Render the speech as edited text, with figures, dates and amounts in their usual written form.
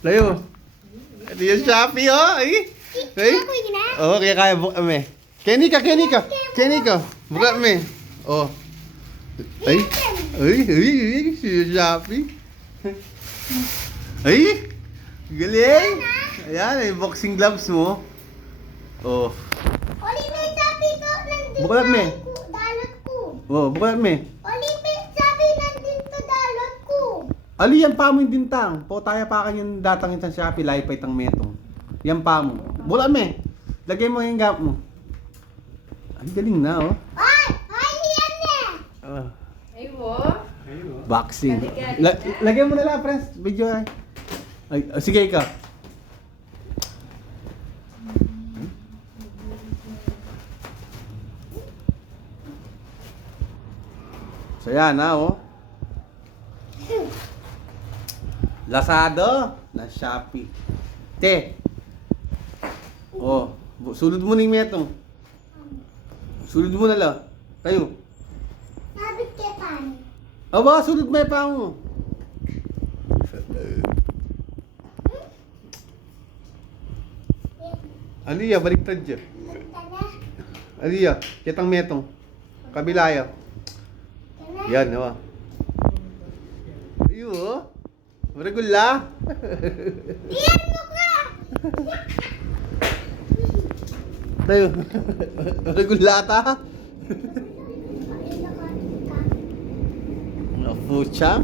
Layo. Ito yung Shopee, oh. Ay. Ay. Oh, kaya buka me. Kenny ka. Buka me. Oh. Ay. Ay. Si Shopee. Ay. Galing. Ayan, yung boxing gloves mo. Oh. Oli, may sabi to, nandito Bukalat me. dalot ko. Oh, bukalat me. Oli, may sabi nandito dalot ko. Ali yan pa mo yung dintang. Po tayo pa kan yung datang yung Shopee, lipay tang metong. Yan pa mo. Bukalat me. Lagay mo yung gap mo. Ay, galing na, oh. Ay! Ay, yan eh! Ah. Aywo. Boxing. Lagay mo na lang, friends. Video ay. Ay, sige ka. So yan na, oh. Lazada na Shopee. Te. Oh, sulod mo na yung metong. Sulod mo na lang. Tayo. Sabi kay Pan. Aba, sulod may pa mo. Aliya, baliktad dyan. Tana. Aliya, kitang metong. Kabilaya. Tana. Yan, nawa. Ayo, oh. Regula. Iyan mo ka! Tayo. Regulata. Pucha.